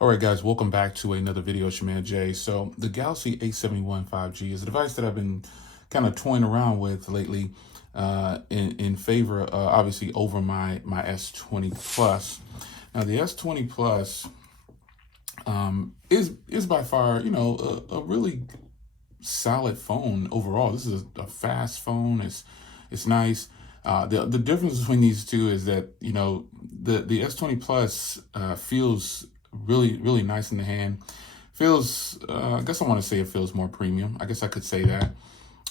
All right, guys, welcome back to another video. It's your man Jay. So the Galaxy A71 5G is a device that I've been kind of toying around with lately, in favor, obviously, over my S20 Plus. Now the S20 Plus is by far, a really solid phone overall. This is a fast phone. It's nice. The difference between these two is that the S20 Plus feels really nice in the hand. Feels I guess I want to say it feels more premium. I guess I could say that.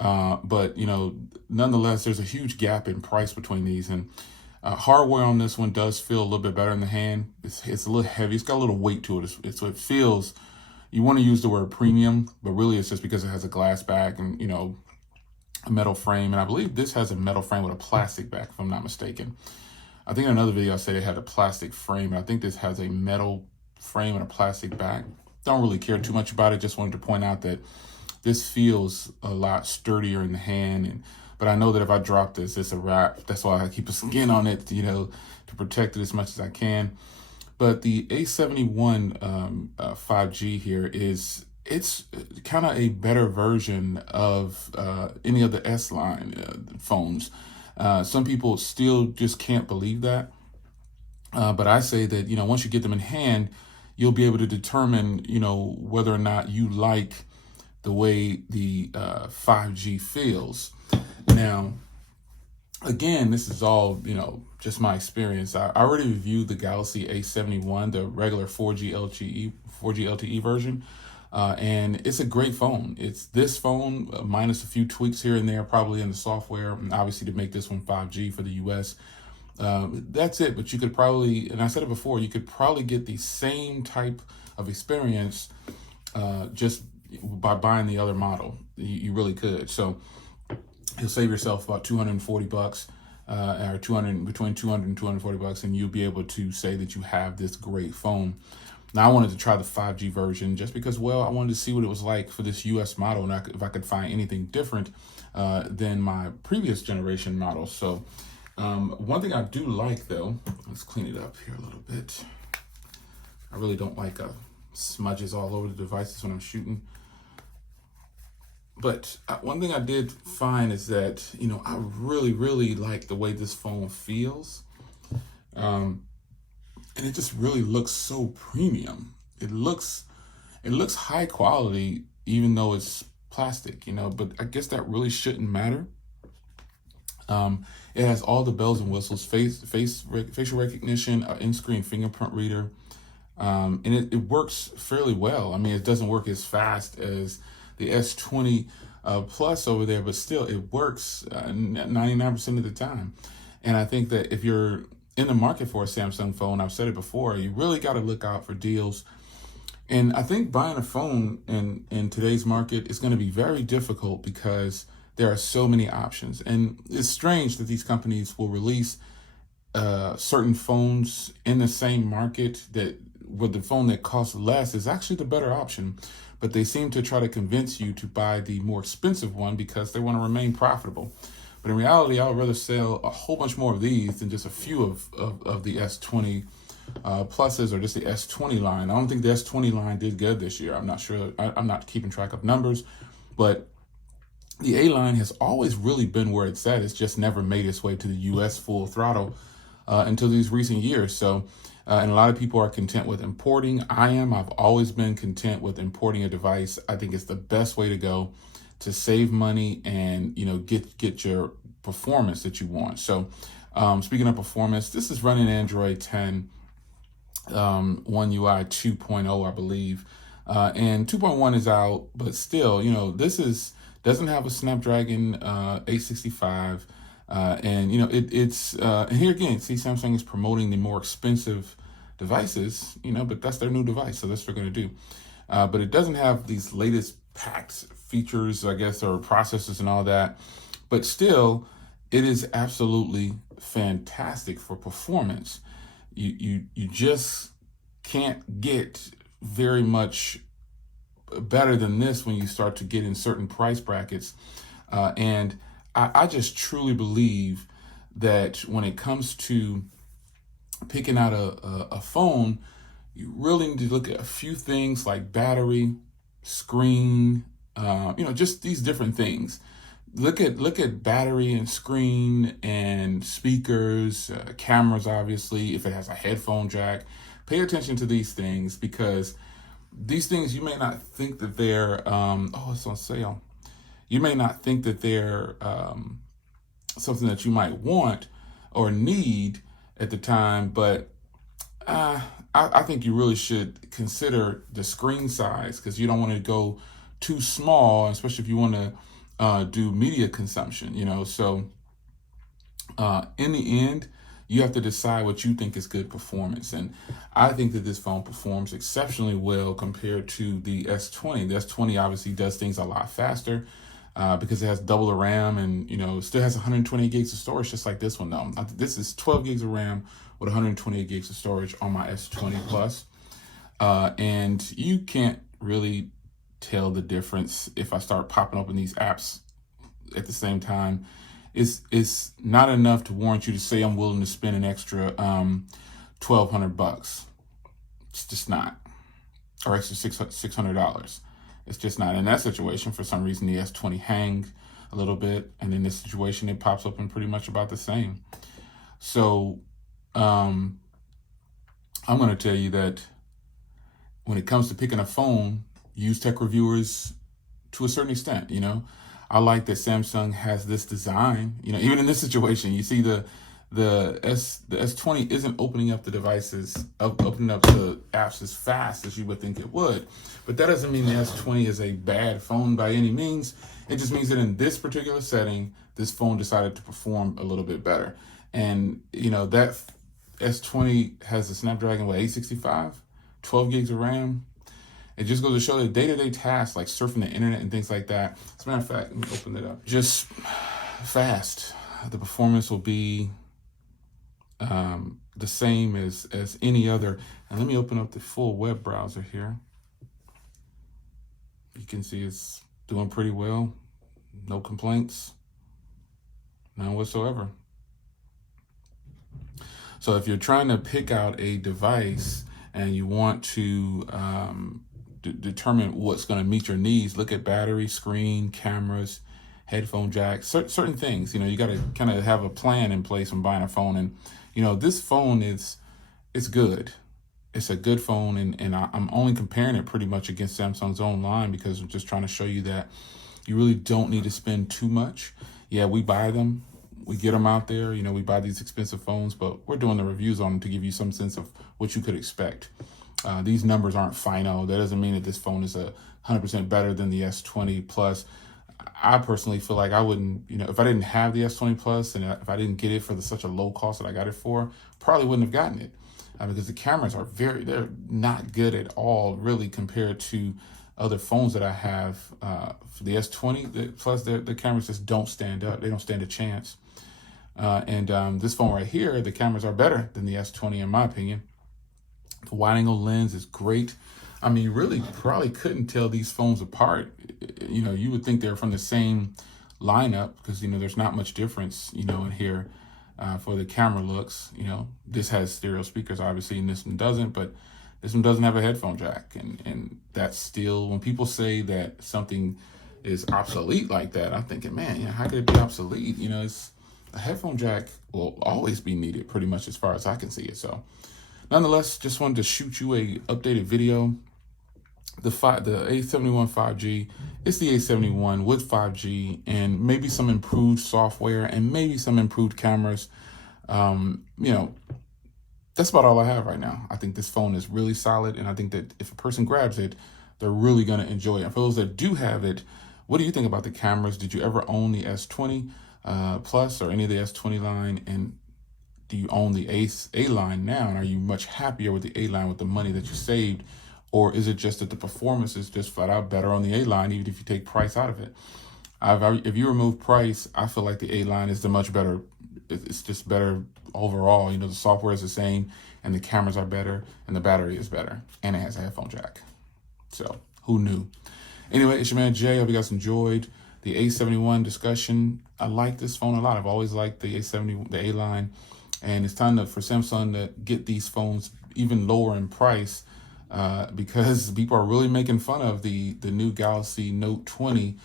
But nonetheless, there's a huge gap in price between these, and hardware on this one does feel a little bit better in the hand. It's a little heavy. It's got a little weight to it. So it feels. You want to use the word premium, but really it's just because it has a glass back and a metal frame. And I believe this has a metal frame with a plastic back, if I'm not mistaken. I think in another video I said it had a plastic frame, and I think this has a metal frame and a plastic back. Don't really care too much about it. Just wanted to point out that this feels a lot sturdier in the hand. But I know that if I drop this, it's a wrap. That's why I keep a skin on it, to protect it as much as I can. But the A71 5G here it's kind of a better version of any of the S line phones. Some people still just can't believe that. But I say that, once you get them in hand, you'll be able to determine, whether or not you like the way the 5G feels. Now, again, this is all, just my experience. I already reviewed the Galaxy A71, the regular 4G LTE version. And it's a great phone. It's this phone minus a few tweaks here and there, probably in the software, and obviously to make this one 5G for the US. That's it. But you could probably, and I said it before, you could probably get the same type of experience just by buying the other model. You really could. So you'll save yourself about $240, or between 200 and 240 bucks, and you'll be able to say that you have this great phone. Now, I wanted to try the 5G version just because, well, I wanted to see what it was like for this US model, and if I could find anything different than my previous generation model. So one thing I do like, though, let's clean it up here a little bit. I really don't like smudges all over the devices when I'm shooting. But one thing I did find is that, I really like the way this phone feels. And it just really looks so premium. It looks high quality, even though it's plastic, but I guess that really shouldn't matter. It has all the bells and whistles, facial recognition, in-screen fingerprint reader. And it works fairly well. I mean, it doesn't work as fast as the S20 Plus over there, but still it works 99% of the time. And I think that if you're in the market for a Samsung phone, I've said it before, you really got to look out for deals. And I think buying a phone in today's market is going to be very difficult because there are so many options. And it's strange that these companies will release certain phones in the same market where the phone that costs less is actually the better option. But they seem to try to convince you to buy the more expensive one because they want to remain profitable. But in reality, I would rather sell a whole bunch more of these than just a few of the S20 pluses or just the S20 line. I don't think the S20 line did good this year. I'm not sure. I'm not keeping track of numbers, but the A line has always really been where it's at. It's just never made its way to the US full throttle until these recent years. So, and a lot of people are content with importing. I've always been content with importing a device. I think it's the best way to go to save money and get your performance that you want. So speaking of performance, this is running Android 10 One UI 2.0, I believe, and 2.1 is out, but still, this doesn't have a Snapdragon 865, and it's and here again, see, Samsung is promoting the more expensive devices, but that's their new device, so that's what they're going to do. But it doesn't have these latest packed features, I guess, or processors and all that. But still, it is absolutely fantastic for performance. You just can't get very much better than this when you start to get in certain price brackets. And I just truly believe that when it comes to picking out a phone, you really need to look at a few things like battery, screen, just these different things. Look at battery and screen and speakers, cameras, obviously, if it has a headphone jack. Pay attention to these things, because these things you may not think that they're, it's on sale. You may not think that they're something that you might want or need at the time, but I think you really should consider the screen size, because you don't want to go too small, especially if you want to do media consumption, So in the end, you have to decide what you think is good performance. And I think that this phone performs exceptionally well compared to the S20. The S20 obviously does things a lot faster because it has double the RAM, and it still has 128 gigs of storage, just like this one though. This is 12 gigs of RAM with 128 gigs of storage on my S20 Plus. And you can't really tell the difference if I start popping open these apps at the same time. It's not enough to warrant you to say I'm willing to spend an extra $1,200. It's just not, or extra $600. It's just not. In that situation, for some reason, the S20 hangs a little bit, and in this situation, it pops up and pretty much about the same. So I'm going to tell you that when it comes to picking a phone, use tech reviewers to a certain extent. I like that Samsung has this design. Even in this situation, you see the S20 isn't opening up the devices, opening up the apps as fast as you would think it would. But that doesn't mean the S20 is a bad phone by any means. It just means that in this particular setting, this phone decided to perform a little bit better. And that S20 has a Snapdragon 865, 12 gigs of RAM. It just goes to show that day-to-day tasks like surfing the internet and things like that. As a matter of fact, let me open it up. Just fast. The performance will be the same as any other. And let me open up the full web browser here. You can see it's doing pretty well. No complaints. None whatsoever. So if you're trying to pick out a device and you want to determine what's going to meet your needs, look at battery, screen, cameras, headphone jack, certain things. You got to kind of have a plan in place when buying a phone. And this phone it's good. It's a good phone, and I'm only comparing it pretty much against Samsung's own line, because I'm just trying to show you that you really don't need to spend too much. Yeah, we buy them. We get them out there. We buy these expensive phones, but we're doing the reviews on them to give you some sense of what you could expect. These numbers aren't final. That doesn't mean that this phone is 100% better than the S20 Plus. I personally feel like I wouldn't, if I didn't have the S20 Plus and if I didn't get it for such a low cost that I got it for, probably wouldn't have gotten it. Because the cameras are they're not good at all, really, compared to other phones that I have. For the S20 Plus, the cameras just don't stand up. They don't stand a chance. And this phone right here, the cameras are better than the S20 in my opinion. The wide angle lens is great. I mean, you really probably couldn't tell these phones apart. You would think they're from the same lineup, because, there's not much difference, in here for the camera looks. This has stereo speakers, obviously, and this one doesn't, but this one doesn't have a headphone jack. And that's still, when people say that something is obsolete like that, I'm thinking, man, how could it be obsolete? It's a headphone jack will always be needed, pretty much, as far as I can see it. So nonetheless, just wanted to shoot you a updated video. The A71 5G, it's the A71 with 5G and maybe some improved software and maybe some improved cameras. That's about all I have right now. I think this phone is really solid, and I think that if a person grabs it, they're really going to enjoy it. And for those that do have it, what do you think about the cameras? Did you ever own the S20 Plus or any of the S20 line? And do you own the A line now? And are you much happier with the A line with the money that you saved? Or is it just that the performance is just flat out better on the A line, even if you take price out of it? If you remove price, I feel like the A line is the much better. It's just better overall. The software is the same, and the cameras are better, and the battery is better, and it has a headphone jack. So who knew? Anyway, it's your man Jay. I hope you guys enjoyed the A71 discussion. I like this phone a lot. I've always liked the A70, the A line, and it's time for Samsung to get these phones even lower in price, because people are really making fun of the new Galaxy Note 20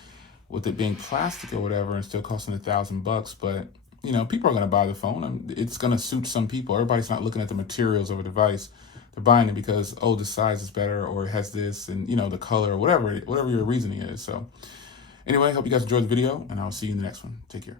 with it being plastic or whatever and still costing $1,000. But you know, people are going to buy the phone. It's going to suit some people. Everybody's not looking at the materials of a device. They're buying it because, oh, the size is better, or it has this, and you know, the color, or whatever your reasoning is. So anyway, hope you guys enjoyed the video, and I'll see you in the next one. Take care.